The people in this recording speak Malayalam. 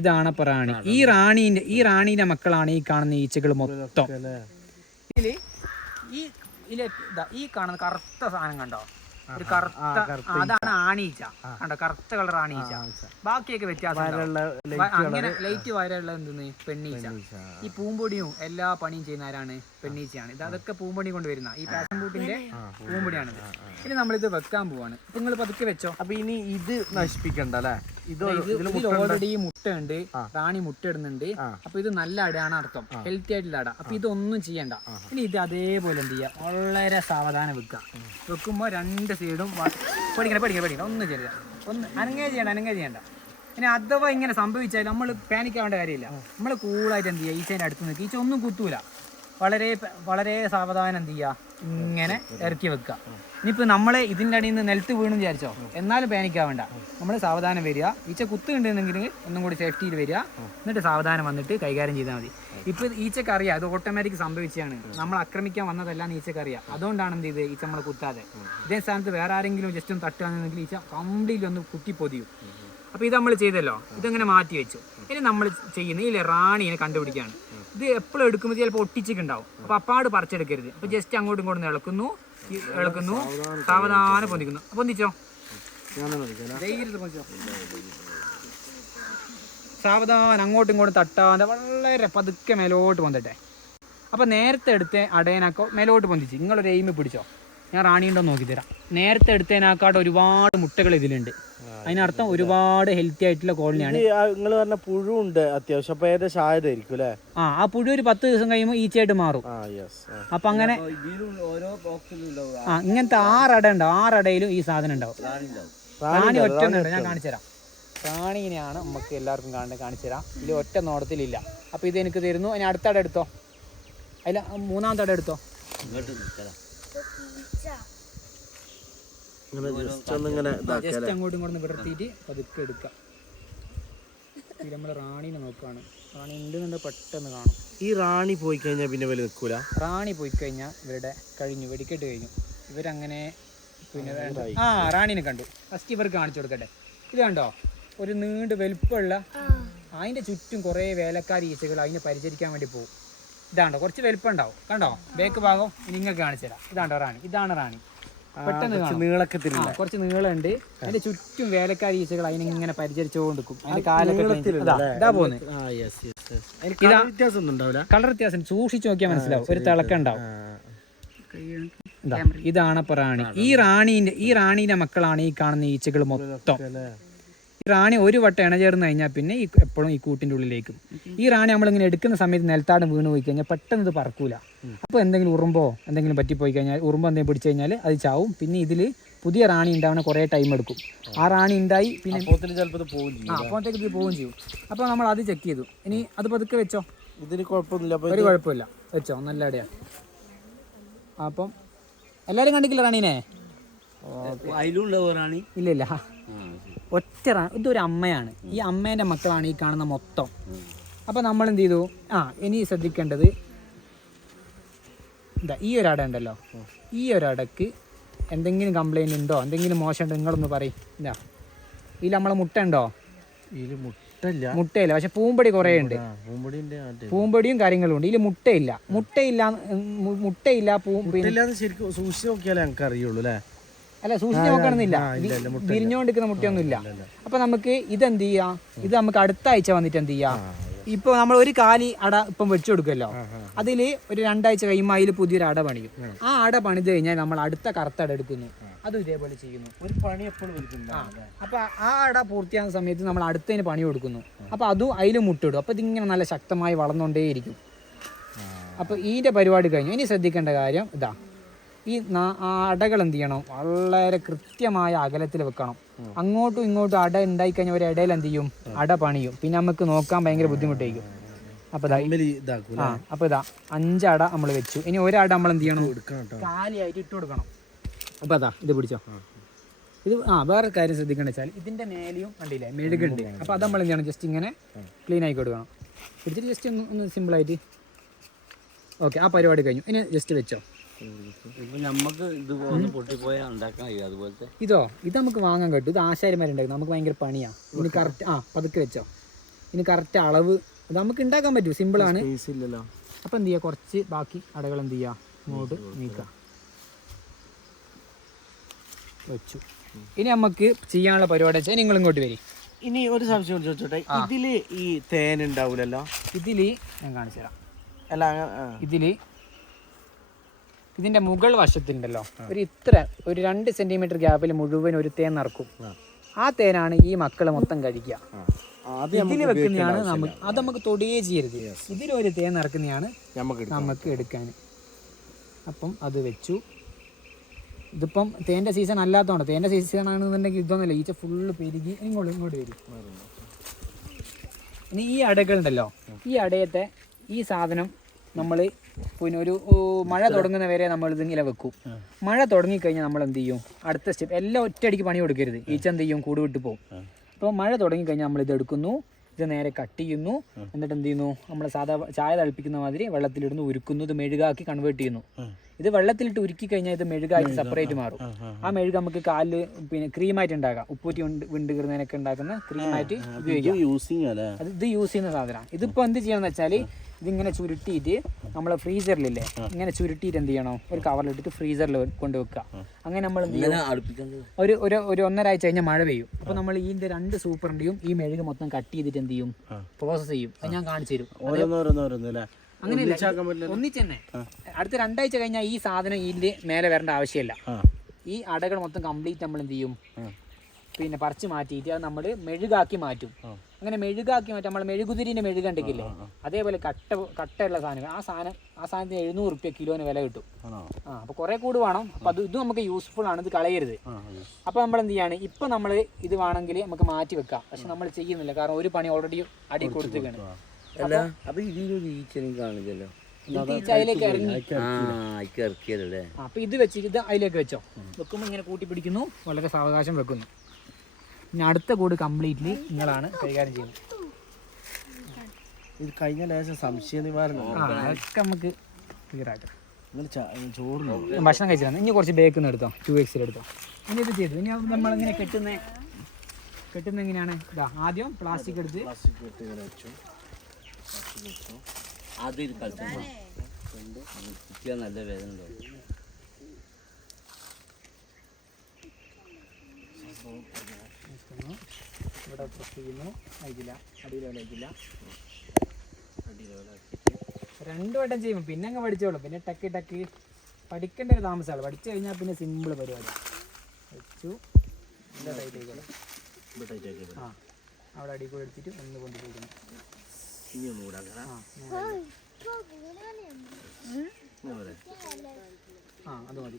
ഇതാണ് ഇപ്പൊ റാണി. ഈ റാണീന്റെ മക്കളാണ് ഈ കാണുന്ന ഈച്ചകൾ മൊത്തം. ഇതില് ഈ കാണുന്ന കറുത്ത സാധനം കണ്ടോ, ഒരു കറുത്ത, അതാണ് ആണീച്ച. കണ്ടോ, കറുത്ത കളർ ആണീച്ച. ബാക്കിയൊക്കെ വ്യത്യാസം. അങ്ങനെ ലൈറ്റ് വയറുള്ള എന്തെന്ന് പെണ്ണീച്ച. ഈ പൂമ്പൊടിയും എല്ലാ പണിയും ചെയ്യുന്ന ആരാണ്? പെണ്ണീച്ചയാണ്. അതൊക്കെ പൂമ്പൊടി കൊണ്ടുവരുന്ന ഈ പാഷൻ ബൂട്ടിന്റെ പൂമ്പൊടിയാണിത്. ഇനി നമ്മളിത് വെക്കാൻ പോവാണ്. അപ്പൊ നിങ്ങൾ പതുക്കെ വെച്ചോ. അപ്പൊ ഇനി ഇത് നശിപ്പിക്കണ്ട അല്ലേ? ഇതിൽ ഓൾറെഡി മുട്ട ഉണ്ട്, റാണി മുട്ട ഇടുന്നുണ്ട്. അപ്പൊ ഇത് നല്ല അടയാണ് അർത്ഥം, ഹെൽത്തി ആയിട്ടുള്ള അട. അപ്പൊ ഇതൊന്നും ചെയ്യണ്ട. ഇനി ഇത് അതേപോലെ എന്ത് ചെയ്യുക, വളരെ സാവധാനം വെക്കുക. വെക്കുമ്പോൾ രണ്ട് സൈഡും പഠിക്കണം ഒന്നും ചെയ്യരുത്, അനങ്ങേ ചെയ്യണ്ട. ഇനി അഥവാ ഇങ്ങനെ സംഭവിച്ചാൽ നമ്മൾ പാനിക്കാവേണ്ട കാര്യമില്ല. നമ്മൾ കൂളായിട്ട് എന്ത് ചെയ്യുക, ഈച്ചേൻ്റെ അടുത്ത് നിൽക്കുക. ഈച്ച ഒന്നും കുത്തൂല. വളരെ സാവധാനം എന്ത് ചെയ്യുക, ഇങ്ങനെ ഇറക്കി വെക്കുക. ഇനിയിപ്പോൾ നമ്മൾ ഇതിൻ്റെ അടിയിൽ നിന്ന് നിലത്ത് വീണെന്ന് വിചാരിച്ചോ, എന്നാലും പാനിക്കാവേണ്ട. നമ്മൾ സാവധാനം വരിക. ഈച്ച കുത്തുന്നുണ്ടെന്നെങ്കിൽ ഒന്നും കൂടി സേഫ്റ്റിയിൽ വരിക. എന്നിട്ട് സാവധാനം വന്നിട്ട് കൈകാര്യം ചെയ്താൽ മതി. ഇപ്പോൾ ഈച്ചക്ക് അറിയാം അത് ഓട്ടോമാറ്റിക് സംഭവിച്ചാണ്, നമ്മൾ ആക്രമിക്കാൻ വന്നതല്ല ഈച്ചക്ക് അറിയാം. അതുകൊണ്ടാണ് എന്ത് ചെയ്ത് ഈച്ച നമ്മൾ കുത്താതെ. ഇതേ സ്ഥാനത്ത് വേറെ ആരെങ്കിലും ജസ്റ്റ് ഒന്ന് തട്ടുകയാണെന്നുണ്ടെങ്കിൽ ഈച്ച കംപ്ലീറ്റ് ഒന്ന് കുത്തിപ്പൊതിയും. അപ്പോൾ ഇത് നമ്മൾ ചെയ്തല്ലോ, ഇതങ്ങനെ മാറ്റി വെച്ചു. ഇനി നമ്മൾ ചെയ്യുന്ന ഈ റാണീനെ കണ്ടുപിടിക്കുകയാണ്. ഇത് എപ്പോഴും എടുക്കുമ്പോൾ ചിലപ്പോൾ ഒട്ടിച്ചിട്ടുണ്ടാവും. അപ്പോൾ അപ്പാട് പറിച്ചെടുക്കരുത്. അപ്പോൾ ജസ്റ്റ് അങ്ങോട്ടും ഇങ്ങോട്ടും ഇളക്കുന്നു, സാവധാനം പൊന്തിക്കുന്നു. പൊന്തിച്ചോ, സാവധാനം അങ്ങോട്ടും ഇങ്ങോട്ടും തട്ടാതെ വളരെ പതുക്കെ മേലോട്ട് പൊന്തട്ടെ. അപ്പോൾ നേരത്തെ എടുത്ത് അടയനാക്കോ മേലോട്ട് പൊന്തിച്ച് നിങ്ങളൊരു എയിമ് പിടിച്ചോ. ഞാൻ റാണി ഉണ്ടോ നോക്കി തരാം. നേരത്തെ എടുത്തതിനേക്കാട്ട് ഒരുപാട് മുട്ടകൾ ഇതിലുണ്ട്. അതിനർത്ഥം ഒരുപാട് ഹെൽത്തി ആയിട്ടുള്ള കോളനിയാണ്. നിങ്ങൾ പറഞ്ഞ പുഴു ഉണ്ട് അത്യാവശ്യം. അപ്പൊ ഏകദേശം ആയതായിരിക്കും അല്ലേ? ആ പുഴു ഒരു 10 ദിവസം കഴിയുമ്പോൾ ഈച്ചയായിട്ട് മാറും. അപ്പൊ അങ്ങനെ ഇങ്ങനത്തെ 6 അട ഉണ്ടാവും. 6 അടയിലും ഈ സാധനം ഉണ്ടാവും. റാണി ഒറ്റ ഞാൻ കാണിച്ചു തരാം. റാണീനെയാണ് നമുക്ക് എല്ലാവർക്കും കാണിച്ചു തരാം. ഇതിൽ ഒറ്റ നോടത്തിലില്ല. അപ്പൊ ഇത് എനിക്ക് തരുന്നു. ഇനി അടുത്ത അട എടുത്തോ, അതിൽ 3-ാമത്തെ അട എടുത്തോ. ജസ്റ്റ് അങ്ങോട്ടും ഇങ്ങോട്ടും വിടർത്തിയിട്ട് പതുക്കെ എടുക്കാം. ഇത് നമ്മൾ റാണീനെ നോക്കുകയാണ്. റാണി ഉണ്ടെന്നുണ്ട് പെട്ടെന്ന് കാണും. ഈ റാണി പോയി കഴിഞ്ഞാൽ പിന്നെ വലിയ നിൽക്കൂല. റാണി പോയി കഴിഞ്ഞാൽ ഇവരുടെ കഴിഞ്ഞു, വെടിക്കെട്ട് കഴിഞ്ഞു. ഇവരങ്ങനെ പിന്നെ റാണീനെ കണ്ടു. ഫസ്റ്റ് ഇവർക്ക് കാണിച്ചു കൊടുക്കട്ടെ. ഇത് കണ്ടോ, ഒരു നീണ്ട് വലുപ്പമുള്ള, അതിൻ്റെ ചുറ്റും കുറേ വേലക്കാർ ഈച്ചകൾ അതിനെ പരിചരിക്കാൻ വേണ്ടി പോകും. ഇതാണ്ടോ, കുറച്ച് വലുപ്പം ഉണ്ടാവും. കണ്ടോ ബേക്ക് ഭാഗം. ഇനി നിങ്ങൾക്ക് കാണിച്ചു തരാം. ഇതാണ്ടോ റാണി, ഇതാണ് റാണി. പെട്ടെന്ന് നീളൊക്കെ കുറച്ച് നീളമുണ്ട്. അതിന്റെ ചുറ്റും വേലക്കാർ ഈച്ചകൾ അതിനിങ്ങനെ പരിചരിച്ചുകൊണ്ടിരിക്കും. അതിന്റെ കാലൊക്കെ ഇതാ പോകുന്നത്. കളർ വ്യത്യാസം സൂക്ഷിച്ചു നോക്കിയാൽ മനസ്സിലാവും. ഒരു തിളക്കം ഉണ്ടാവും. ഇതാണ് ഇപ്പൊ റാണി. ഈ റാണീന്റെ മക്കളാണ് ഈ കാണുന്ന ഈച്ചകൾ മൊത്തം. ഈ റാണി ഒരു വട്ടം ഇണചേർന്ന് കഴിഞ്ഞാൽ പിന്നെ എപ്പോഴും ഈ കൂട്ടിൻ്റെ ഉള്ളിലേക്കും. ഈ റാണി നമ്മളിങ്ങനെ എടുക്കുന്ന സമയത്ത് നിലത്താടം വീണ് പോയി കഴിഞ്ഞാൽ പെട്ടെന്ന് ഇത് പറക്കൂല. അപ്പോൾ എന്തെങ്കിലും ഉറുമ്പോ എന്തെങ്കിലും പറ്റിപ്പോയി കഴിഞ്ഞാൽ, ഉറുമ്പോ എന്തെങ്കിലും പിടിച്ചു കഴിഞ്ഞാൽ അത് ചാവും. പിന്നെ ഇതിൽ പുതിയ റാണി ഉണ്ടാവണ കുറേ ടൈം എടുക്കും. ആ റാണി ഉണ്ടായി പിന്നെ ചിലപ്പോൾ അപ്പോഴത്തേക്ക് ഇത് പോവുകയും ചെയ്യും. അപ്പോൾ നമ്മൾ അത് ചെക്ക് ചെയ്തു. ഇനി അത് പതുക്കെ വെച്ചോ, ഇതിന് കുഴപ്പമൊന്നുമില്ല, ഒരു കുഴപ്പമില്ല, വെച്ചോ, നല്ല അടയാണ്. അപ്പം എല്ലാവരും കണ്ടിട്ടില്ല റാണീനെ? റാണി ഇല്ല, ഒറ്റ റാണി. ഇതൊരു അമ്മയാണ്. ഈ അമ്മേൻ്റെ മക്കളാണ് ഈ കാണുന്ന മൊത്തം. അപ്പോൾ നമ്മൾ എന്ത് ചെയ്തു, ഇനി ശ്രദ്ധിക്കേണ്ടത് ഈ ഒരു അട ഉണ്ടല്ലോ, ഈ ഒരു അടക്ക് എന്തെങ്കിലും കംപ്ലൈൻറ്റ് ഉണ്ടോ, എന്തെങ്കിലും മോശം ഉണ്ടോ നിങ്ങളൊന്ന് പറയും. ഇല്ല, ഇതിൽ നമ്മളെ മുട്ട ഉണ്ടോ? മുട്ടയില്ല, പക്ഷെ പൂമ്പൊടി കുറേ ഉണ്ട്. പൂമ്പൊടിയും കാര്യങ്ങളും ഉണ്ട്. ഇതിൽ മുട്ടയില്ല. ശരിക്കും സൂക്ഷിച്ച് നോക്കിയാലേ ഞങ്ങൾക്ക് അറിയുള്ളൂ അല്ലേ? അല്ല, സൂക്ഷിച്ച് നോക്കണമെന്നില്ല. വിരിഞ്ഞുകൊണ്ടിരിക്കുന്ന മുട്ടയൊന്നുമില്ല. അപ്പൊ നമുക്ക് ഇതെന്ത് ചെയ്യാം, ഇത് നമുക്ക് അടുത്ത ആഴ്ച വന്നിട്ട് എന്ത് ചെയ്യാം. ഇപ്പൊ നമ്മൾ ഒരു കാലി അട ഇപ്പം വെച്ചു കൊടുക്കുമല്ലോ, അതിൽ ഒരു 2 ആഴ്ച കഴിയുമ്പോൾ അതിൽ പുതിയൊരു അട പണിയും. ആ അട പണിത് കഴിഞ്ഞാൽ നമ്മൾ അടുത്ത കറുത്ത അട എടുക്കുന്നു. അതും ഇതേപോലെ ചെയ്യുന്നു. ഒരു പണി എപ്പോഴും എടുക്കുന്നു. അപ്പൊ ആ അട പൂർത്തിയാകുന്ന സമയത്ത് നമ്മൾ അടുത്തതിന് പണി കൊടുക്കുന്നു. അപ്പൊ അതും അതിൽ മുട്ടിടും. അപ്പൊ ഇതിങ്ങനെ നല്ല ശക്തമായി വളർന്നുകൊണ്ടേയിരിക്കും. അപ്പൊ ഇതിന്റെ പരിപാടി കഴിഞ്ഞു. ഇനി ശ്രദ്ധിക്കേണ്ട കാര്യം ഇതാ, ഈ അടകൾ എന്ത് ചെയ്യണം, വളരെ കൃത്യമായ അകലത്തിൽ വെക്കണം. അങ്ങോട്ടും ഇങ്ങോട്ടും അട ഉണ്ടായിക്കഴിഞ്ഞാൽ ഒരു ഇടയിൽ എന്ത് ചെയ്യും, അട പണിയും. പിന്നെ നമുക്ക് നോക്കാൻ ഭയങ്കര ബുദ്ധിമുട്ടായിരിക്കും. അപ്പോൾ ഇതാ 5 അട നമ്മൾ വെച്ചു. ഇനി ഒരട നമ്മൾ എന്ത് ചെയ്യണം, കാലിയായിട്ട് ഇട്ട് കൊടുക്കണം. അപ്പോൾ അതാ ഇത് പിടിച്ചോ. ഇത് വേറെ കാര്യം ശ്രദ്ധിക്കേണ്ട വെച്ചാൽ ഇതിൻ്റെ മേലെയും കണ്ടില്ലേ മെഴുകുണ്ട്. അപ്പോൾ അത് നമ്മൾ എന്ത് ചെയ്യണം, ജസ്റ്റ് ഇങ്ങനെ ക്ലീൻ ആക്കി കൊടുക്കണം. പിടിച്ചിട്ട് ജസ്റ്റ് ഒന്ന് സിമ്പിളായിട്ട്. ഓക്കെ, ആ പരിപാടി കഴിഞ്ഞു. ഇനി ജസ്റ്റ് വെച്ചോ. ഇതോ, ഇത് നമുക്ക് വാങ്ങാൻ കിട്ടും. ഇത് ആശാരിമാരുണ്ടാക്കും. നമുക്ക് ഭയങ്കര പണിയാണ്. ഇനി കറക്റ്റ് പതുക്കെ വെച്ചോ. ഇനി കറക്റ്റ് അളവ് ഇത് നമുക്ക് ഉണ്ടാക്കാൻ പറ്റും, സിമ്പിളാണ്. ഇല്ലല്ലോ. അപ്പോൾ എന്ത് ചെയ്യുക, കുറച്ച് ബാക്കി അടകൾ എന്ത് ചെയ്യുക, ഇങ്ങോട്ട് നീക്കുക, വെച്ചു. ഇനി നമുക്ക് ചെയ്യാനുള്ള പരിപാടി വെച്ചാൽ നിങ്ങൾ ഇങ്ങോട്ട് വരും. ഇനി ഒരു സംശയം ചോദിച്ചോട്ടെ, ഇതില് ഈ തേൻ ഉണ്ടാവൂലല്ലോ? ഇതില് ഞാൻ കാണിച്ചു തരാം. അല്ല, ഇതിന്റെ മുകൾ വശത്തുണ്ടല്ലോ ഒരു 2 സെന്റിമീറ്റർ ഗ്യാപ്പിൽ മുഴുവൻ ഒരു തേൻ നിറക്കും. ആ തേനാണ് ഈ മക്കള് മൊത്തം കഴിക്കുക. ഇതിൽ വെക്കുന്നതാണ് അത് നമുക്ക് തൊടുകയേ ചെയ്യരുത്. ഇതിലൊരു തേൻ നിറക്കുന്നതാണ് നമുക്ക് എടുക്കാൻ. അപ്പം അത് വെച്ചു. ഇതിപ്പം തേൻ്റെ സീസൺ അല്ലാത്തതുകൊണ്ട്, തേൻ്റെ സീസൺ ആണെന്നുണ്ടെങ്കിൽ ഇതൊന്നുമില്ല, ഈച്ച ഫുള്ള് പെരുകി ഇങ്ങോട്ട് വരും. ഇനി ഈ അടകളുണ്ടല്ലോ, ഈ അടയത്തെ ഈ സാധനം നമ്മൾ പിന്നെ ഒരു മഴ തുടങ്ങുന്ന വരെ നമ്മൾ ഇതിങ്ങനെ വെക്കും. മഴ തുടങ്ങിക്കഴിഞ്ഞാൽ നമ്മൾ എന്ത് ചെയ്യും, അടുത്ത സ്റ്റെപ്പ് എല്ലാം ഒറ്റയടിക്ക് പണി കൊടുക്കരുത്, ഈച്ച എന്ത് ചെയ്യും, കൂട് വിട്ട് പോകും. അപ്പോൾ മഴ തുടങ്ങിക്കഴിഞ്ഞാൽ നമ്മൾ ഇത് എടുക്കുന്നു, ഇത് നേരെ കട്ട് ചെയ്യുന്നു, എന്നിട്ട് എന്ത് ചെയ്യുന്നു, നമ്മൾ സാധാ ചായ തിളപ്പിക്കുന്ന മാതിരി വെള്ളത്തിലിടുന്നു, ഉരുക്കുന്നു, ഇത് മെഴുകാക്കി കൺവേർട്ട് ചെയ്യുന്നു. ഇത് വെള്ളത്തിലിട്ട് ഉരുക്കി കഴിഞ്ഞാൽ ഇത് മെഴുകായിട്ട് സെപ്പറേറ്റ് മാറും. ആ മെഴുക നമുക്ക് കാലിൽ പിന്നെ ക്രീമായിട്ട് ഉണ്ടാക്കാം, ഉപ്പൂറ്റി വിണ്ടുകീറുന്നതിനൊക്കെ ഉണ്ടാക്കുന്ന ക്രീമായിട്ട് ഉപയോഗിക്കാം. ഇത് യൂസ് ചെയ്യുന്ന സാധനമാണ്. ഇതിപ്പോൾ എന്ത് ചെയ്യണമെന്ന് വെച്ചാൽ ഇതിങ്ങനെ ചുരുട്ടിയിട്ട് നമ്മൾ ഫ്രീസറിലില്ലേ, ഇങ്ങനെ ചുരുട്ടിയിട്ട് എന്ത് ചെയ്യണം, ഒരു കവറിലിട്ടിട്ട് ഫ്രീസറിൽ കൊണ്ടുവെക്കുക. അങ്ങനെ നമ്മൾ ഒരു 1.5 ആഴ്ച കഴിഞ്ഞാൽ മഴ പെയ്യും. അപ്പോൾ നമ്മൾ ഇതിൻ്റെ 2 സൂപ്പറിൻ്റെയും ഈ മെഴുക മൊത്തം കട്ട് ചെയ്തിട്ട് എന്ത് ചെയ്യും, പ്രോസസ് ചെയ്യും. അത് ഞാൻ കാണിച്ചു തരും. അങ്ങനെയല്ല, ഒന്നിച്ചെന്നെ അടുത്ത 2 ആഴ്ച കഴിഞ്ഞാൽ ഈ സാധനം ഇതിൻ്റെ മേലെ വരേണ്ട ആവശ്യമില്ല. ഈ അടകൾ മൊത്തം കംപ്ലീറ്റ് നമ്മൾ എന്ത് ചെയ്യും, പിന്നെ പറിച്ച് മാറ്റിയിട്ട് അത് നമ്മൾ മെഴുകാക്കി മാറ്റും. അങ്ങനെ മെഴുകാക്കി മാറ്റും. നമ്മൾ മെഴുകുതിരിൻ്റെ മെഴുകുണ്ടെങ്കിലേ അതേപോലെ കട്ടയുള്ള സാധനങ്ങൾ, ആ സാധനത്തിന് 700 രൂപ കിലോന് വില കിട്ടും. അപ്പോൾ കുറേ കൂട് വേണം. അപ്പോൾ ഇത് നമുക്ക് യൂസ്ഫുൾ ആണ്, ഇത് കളയരുത്. അപ്പോൾ നമ്മൾ എന്ത് ചെയ്യാണ്, ഇപ്പം നമ്മൾ ഇത് വേണമെങ്കിൽ നമുക്ക് മാറ്റി വെക്കാം, പക്ഷെ നമ്മൾ ചെയ്യുന്നില്ല, കാരണം ഒരു പണി ഓൾറെഡി അടി കൊടുത്തിരിക്കുകയാണ്. അപ്പൊ ഇതിലൊരു ഈച്ചനും കാണില്ലല്ലോ, അതിലേക്ക് ഇറങ്ങി. അപ്പൊ ഇത് വെച്ചിട്ട് ഇത് അതിലേക്ക് വെച്ചോ, വെക്കുമ്പോൾ ഇങ്ങനെ കൂട്ടി പിടിക്കുന്നു, വളരെ സാവകാശം വെക്കുന്നു. ഇനി അടുത്ത കൂട് കംപ്ലീറ്റ്ലി നിങ്ങളാണ് കൈകാര്യം ചെയ്യുന്നത്. ഇത് കഴിഞ്ഞ ലേശം സംശയ നിവാരണം അതൊക്കെ നമുക്ക് ക്ലിയർ ആക്കാം. ചോറ് ഭക്ഷണം കഴിച്ചില്ല. ഇനി കുറച്ച് ബേക്കിൽ എടുത്തോ, 2x എടുത്തോ. ഇനി ഇത് ചെയ്തു. ഇനി നമ്മളിങ്ങനെ കെട്ടുന്ന എങ്ങനെയാണ്, ഇതാ ആദ്യം പ്ലാസ്റ്റിക് എടുത്ത് നല്ല വേദന ഉണ്ടാവും. ഇവിടെ പ്രസ് ചെയ്യുന്നു, അയക്കില്ല, അടിയിലയിക്കില്ല. 2 വട്ടം ചെയ്യുമ്പോൾ പിന്നെ അങ്ങ് പഠിച്ചോളും. പിന്നെ ടക്ക് പഠിക്കേണ്ട ഒരു താമസമാണ്. പഠിച്ചു കഴിഞ്ഞാൽ പിന്നെ സിമ്പിൾ പരിപാടി. വെച്ചു, ആ അവിടെ അടി കൂടെ എടുത്തിട്ട് ഒന്ന് കൊണ്ടുപോകുന്നു. അത് മതി.